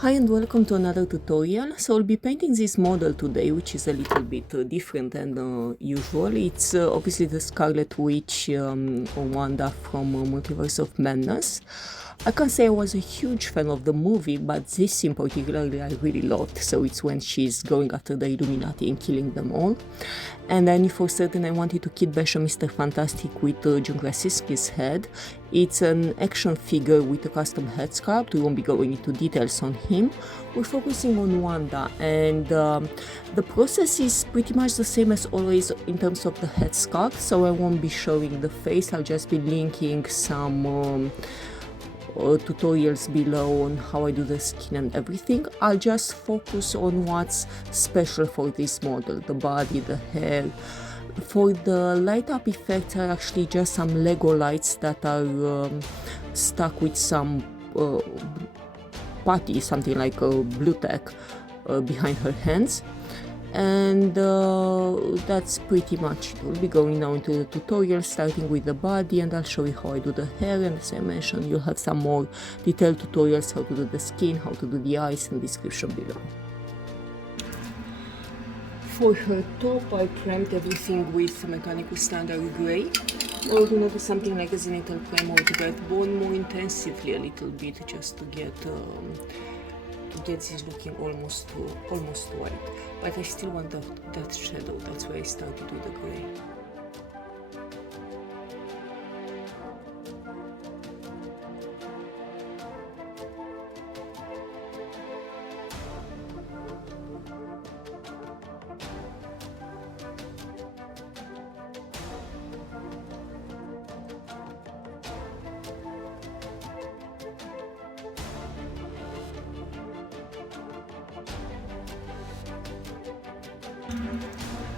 Hi and welcome to another tutorial. So I'll be painting this model today, which is a little bit different than usual. It's obviously the Scarlet Witch or Wanda from Multiverse of Madness. I can't say I was a huge fan of the movie, but this in particular I really loved. So it's when she's going after the Illuminati and killing them all. And I knew for certain I wanted to kit bash a Mr. Fantastic with John Krasinski's head. It's an action figure with a custom head sculpt. We won't be going into details on him. We're focusing on Wanda, and the process is pretty much the same as always in terms of the head sculpt, so I won't be showing the face. I'll just be linking some tutorials below on how I do the skin and everything. I'll just focus on what's special for this model, the body, the hair. For the light up effects are actually just some Lego lights that are stuck with some putty, something like a blue tack behind her hands. And that's pretty much it. We'll be going now into the tutorial, starting with the body, and I'll show you how I do the hair. And as I mentioned, you'll have some more detailed tutorials, how to do the skin, how to do the eyes, in the description below. For her top, I primed everything with mechanical standard grey. We're gonna do something like a zenithal primer with red bone more intensively a little bit, just to get this looking almost white, but I still want that shadow. That's why I started with the gray.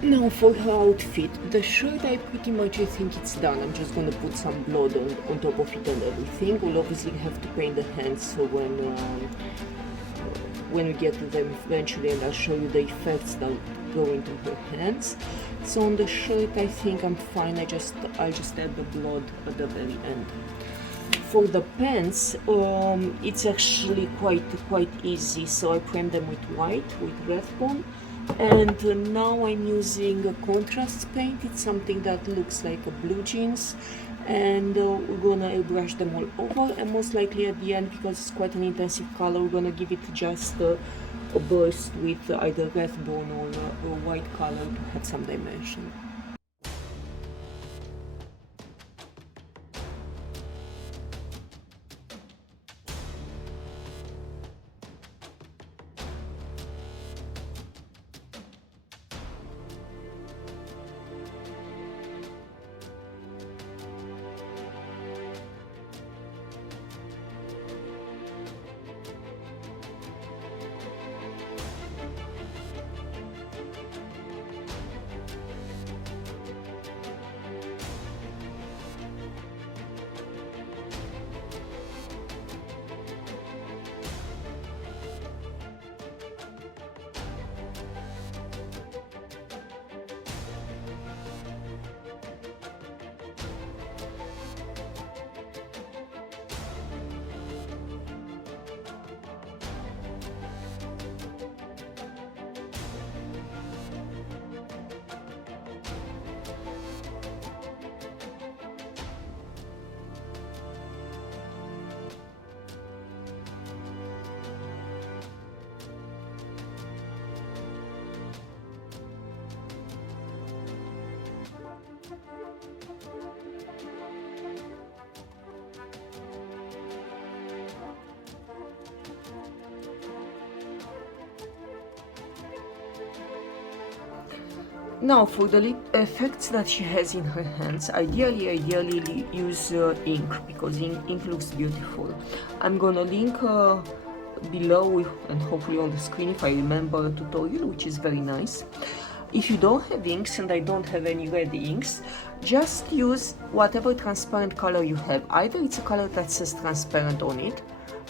Now for her outfit, the shirt I pretty much think it's done. I'm just gonna put some blood on top of it and everything. We'll obviously have to paint the hands so when we get to them eventually, and I'll show you the effects that go into her hands. So on the shirt I think I'm fine. I'll just add the blood at the very end. For the pants, it's actually quite easy. So I primed them with white, with red bone. And now I'm using a contrast paint. It's something that looks like a blue jeans, and we're gonna airbrush them all over, and most likely at the end, because it's quite an intensive color, we're gonna give it just a burst with either red bone or white color to have some dimension. Now for the effects that she has in her hands, ideally use ink, because ink looks beautiful. I'm gonna link below and hopefully on the screen, if I remember, a tutorial which is very nice. If you don't have inks, and I don't have any red inks, just use whatever transparent color you have. Either it's a color that says transparent on it,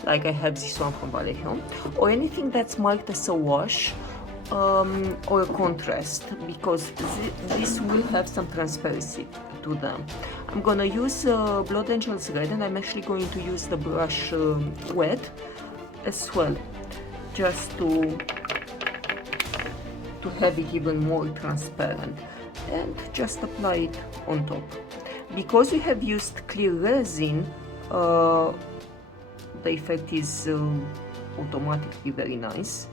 like I have this one from Vallejo, or anything that's marked as a wash, or a contrast, because this will have some transparency to them. I'm gonna use Blood Angel's Red, and I'm actually going to use the brush wet as well. just to have it even more transparent, and just apply it on top. Because we have used clear resin, the effect is automatically very nice.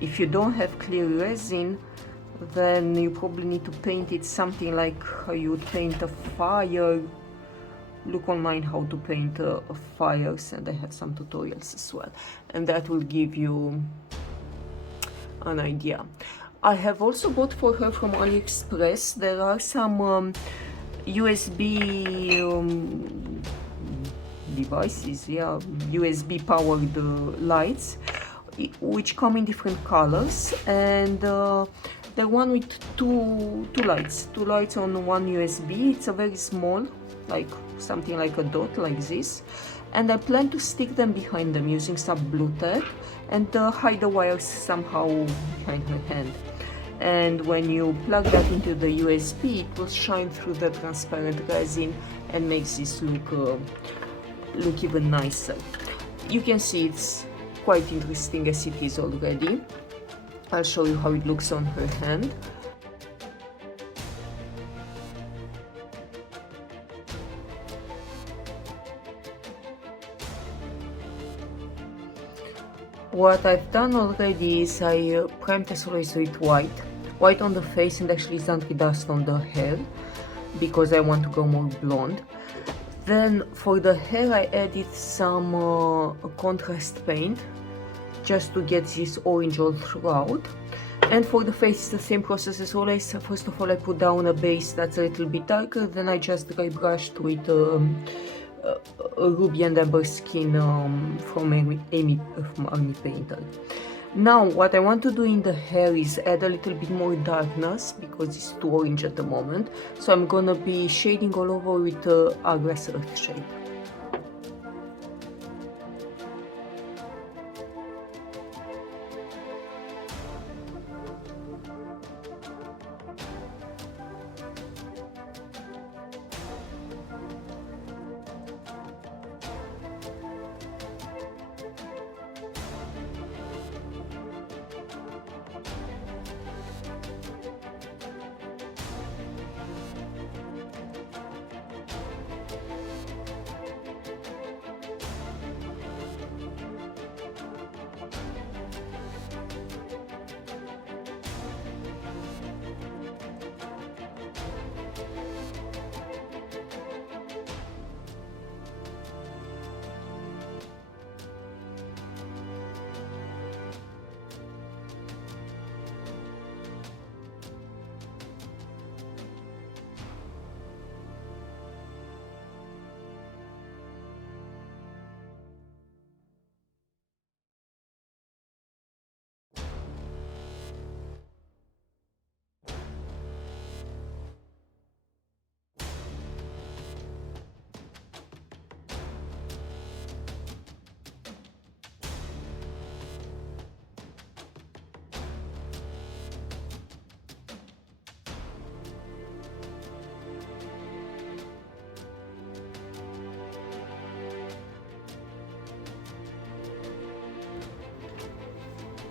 If you don't have clear resin, then you probably need to paint it something like how you would paint a fire. Look online how to paint fires, and I have some tutorials as well, and that will give you an idea. I have also bought for her from AliExpress. There are some USB devices, yeah, USB powered lights, which come in different colors, and the one with two lights on one USB. It's a very small, like something like a dot like this, and I plan to stick them behind them using some blue tack and hide the wires somehow behind her hand. And when you plug that into the USB, it will shine through the transparent resin and makes this look even nicer. You can see it's quite interesting as it is already. I'll show you how it looks on her hand. What I've done already is I primed as always with white on the face, and actually Zantri dust on the hair because I want to go more blonde. Then for the hair I added some contrast paint just to get this orange all throughout. And for the face it's the same process as always. First of all I put down a base that's a little bit darker, then I just dry brushed with Ruby and Amber Skin from Army Painter. Now what I want to do in the hair is add a little bit more darkness because it's too orange at the moment. So I'm gonna be shading all over with Agra's Earth shade.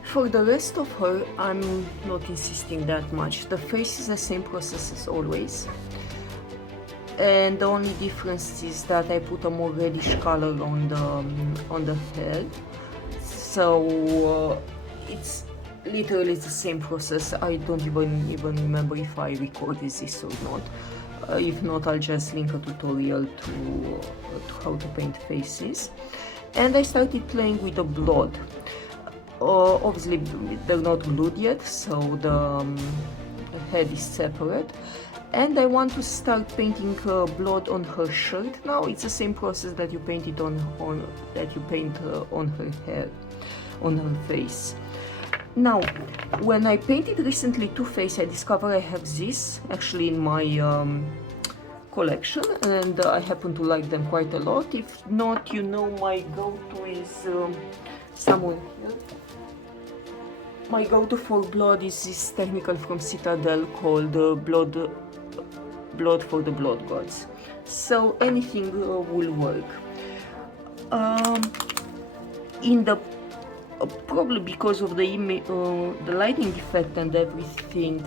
For the rest of her, I'm not insisting that much. The face is the same process as always. And the only difference is that I put a more reddish color on the hair. So it's literally the same process. I don't even remember if I recorded this or not. If not, I'll just link a tutorial to how to paint faces. And I started playing with the blood. Obviously they're not glued yet, so the head is separate, and I want to start painting blood on her shirt. Now it's the same process that you paint it on her hair, on her face. Now when I painted recently Two-Face, I discovered I have this actually in my collection, and I happen to like them quite a lot. If not, you know, my go-to is somewhere here. My go-to for blood is this technical from Citadel called blood for the blood gods. So anything will work. In the Probably because of the lighting effect and everything,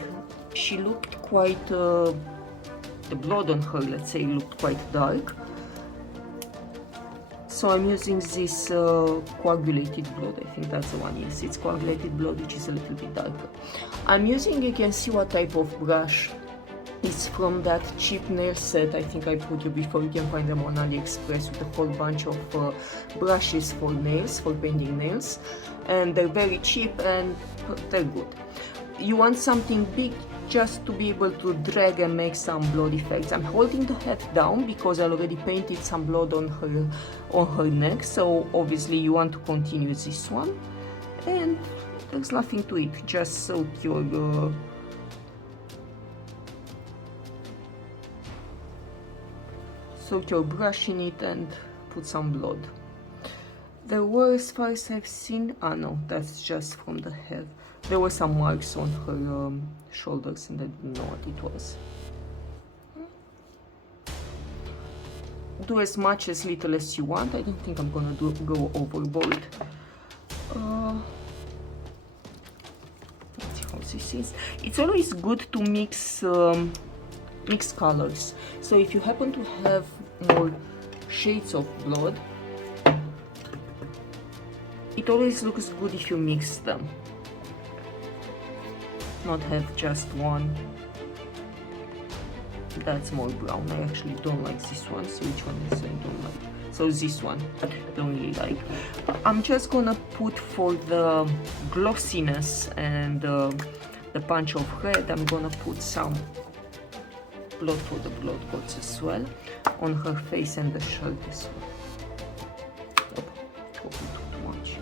she looked quite, the blood on her, let's say, looked quite dark. So I'm using this coagulated blood, I think that's the one, yes, it's coagulated blood, which is a little bit darker. I'm using, you can see what type of brush. It's from that cheap nail set, I think I put you before, you can find them on AliExpress with a whole bunch of brushes for nails, for painting nails. And they're very cheap and they're good. You want something big just to be able to drag and make some blood effects. I'm holding the head down because I already painted some blood on her neck, so obviously you want to continue this one. And there's nothing to it, just soak your brush in it and put some blood. There were, as far as I've seen, no, that's just from the hair. There were some marks on her shoulders and I didn't know what it was. Do as much, as little as you want. I don't think I'm gonna go overboard. Let's see how this is. It's always good to mix colors. So if you happen to have more shades of blood, it always looks good if you mix them. Not have just one that's more brown. I actually don't like this one. So which one is I don't like? So this one I don't really like. I'm just gonna put, for the glossiness and the punch of red, I'm gonna put some blood for the blood spots as well on her face and the shirt as well. Probably too much.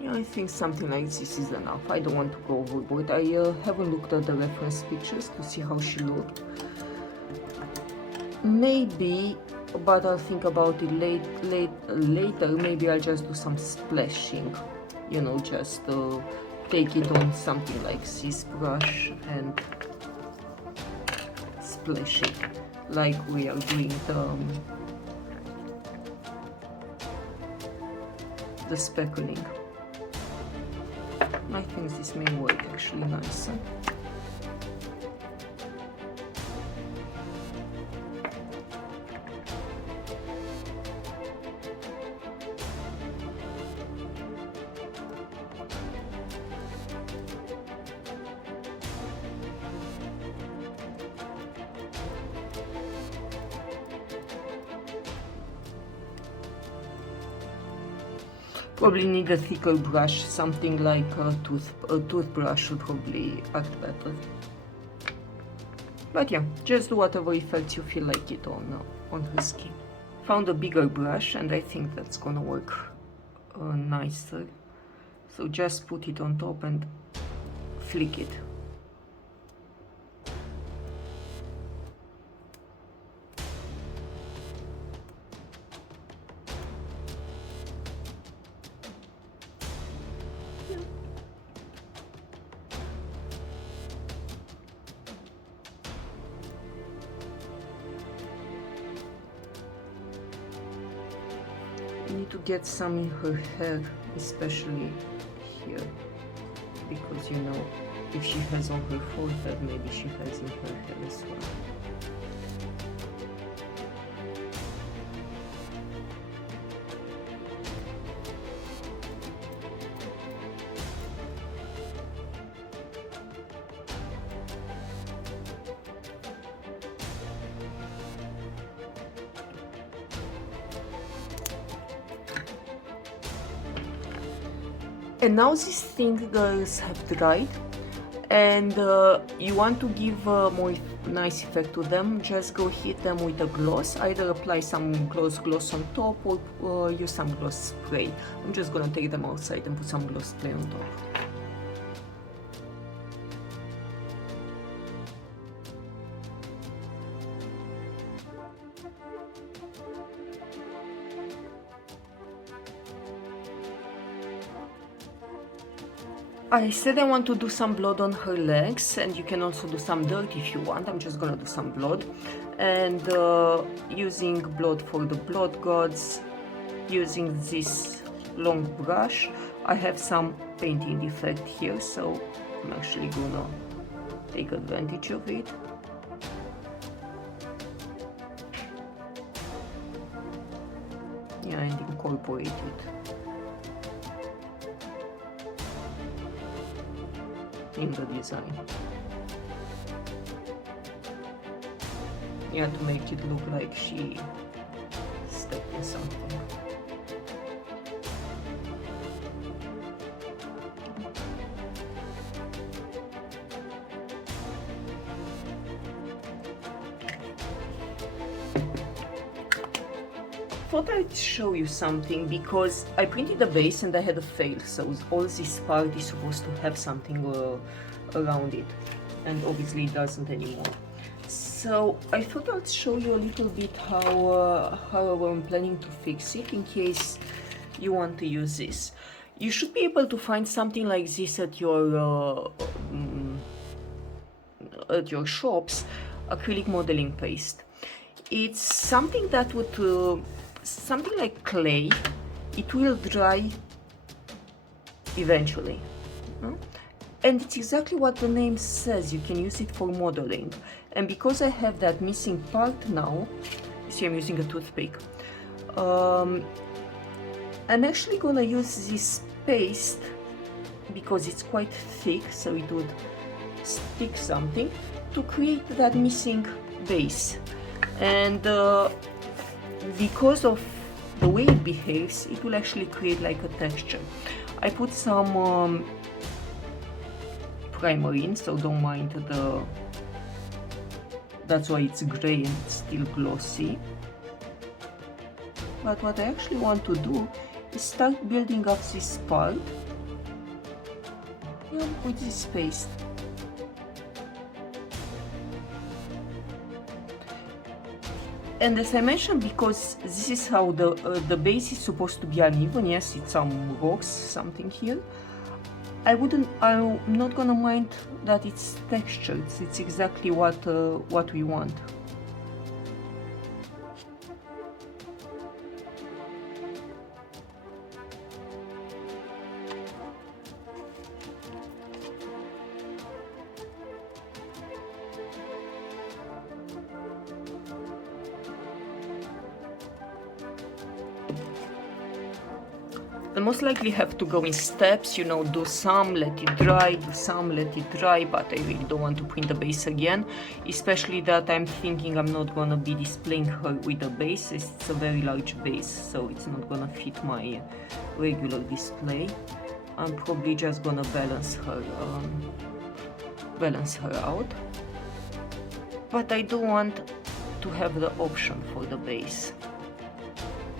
Yeah, I think something like this is enough. I don't want to go overboard. I haven't looked at the reference pictures to see how she looked. Maybe, but I'll think about it later. Maybe I'll just do some splashing. You know, just take it on something like this brush and splash it, like we are doing the speckling. I think this may work actually nicer. Probably need a thicker brush, something like a toothbrush would probably act better. But yeah, just do whatever effects you feel like it on her skin. Found a bigger brush and I think that's gonna work nicer. So just put it on top and flick it. I need to get some in her hair, especially here, because you know, if she has on her forehead, maybe she has in her hair as well. And now these things have dried, and you want to give more nice effect to them, just go hit them with a gloss. Either apply some gloss on top or use some gloss spray. I'm just gonna take them outside and put some gloss spray on top. I said I want to do some blood on her legs, and you can also do some dirt if you want. I'm just gonna do some blood, and using blood for the blood gods, using this long brush. I have some painting defect here, so I'm actually gonna take advantage of it. Yeah, and incorporate it in the design. Yeah, to make it look like she stepped in something. Thought I'd show you something because I printed the base and I had a fail, so all this part is supposed to have something around it, and obviously it doesn't anymore. So I thought I'd show you a little bit how I'm planning to fix it in case you want to use this. You should be able to find something like this at your shops, acrylic modeling paste. It's something that would something like clay. It will dry eventually, and it's exactly what the name says. You can use it for modeling, and because I have that missing part now, see, I'm using a toothpick. I'm actually gonna use this paste because it's quite thick, so it would stick something to create that missing base. And because of the way it behaves, it will actually create like a texture. I put some primer in, so don't mind that's why it's gray and it's still glossy. But what I actually want to do is start building up this part, with this paste. And as I mentioned, because this is how the base is supposed to be uneven, yes, it's some rocks, something here, I'm not gonna mind that it's textured. It's exactly what we want. I'll most likely have to go in steps, do some, let it dry, do some, let it dry, but I really don't want to print the base again, especially that I'm thinking I'm not gonna be displaying her with the base. It's a very large base, so it's not gonna fit my regular display. I'm probably just gonna balance her out, but I do want to have the option for the base.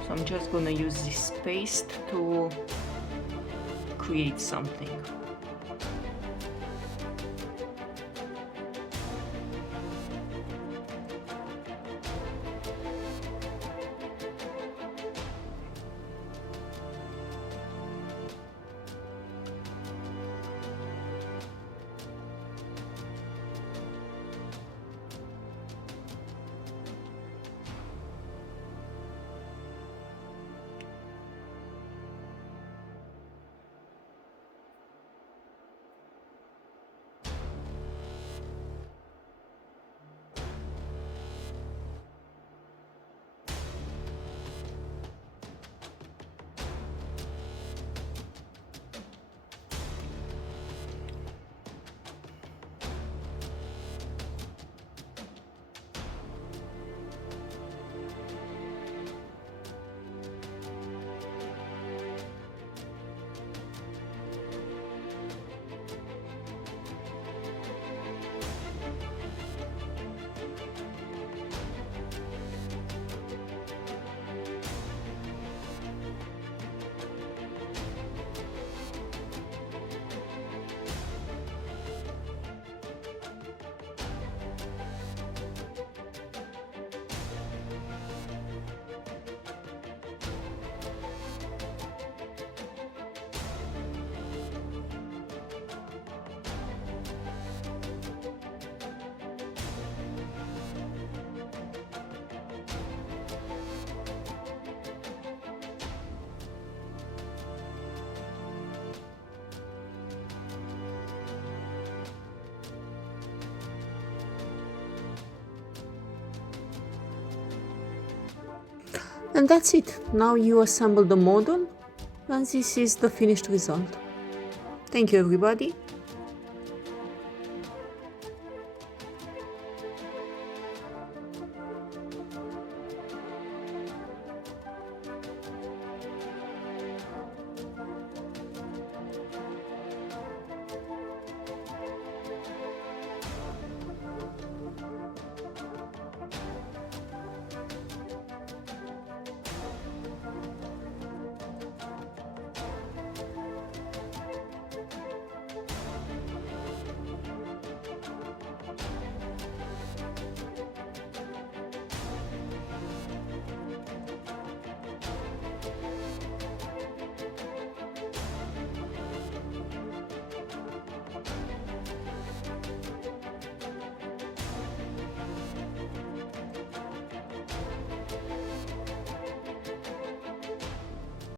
So I'm just gonna use this paste to create something. And that's it. Now you assemble the model, and this is the finished result. Thank you everybody.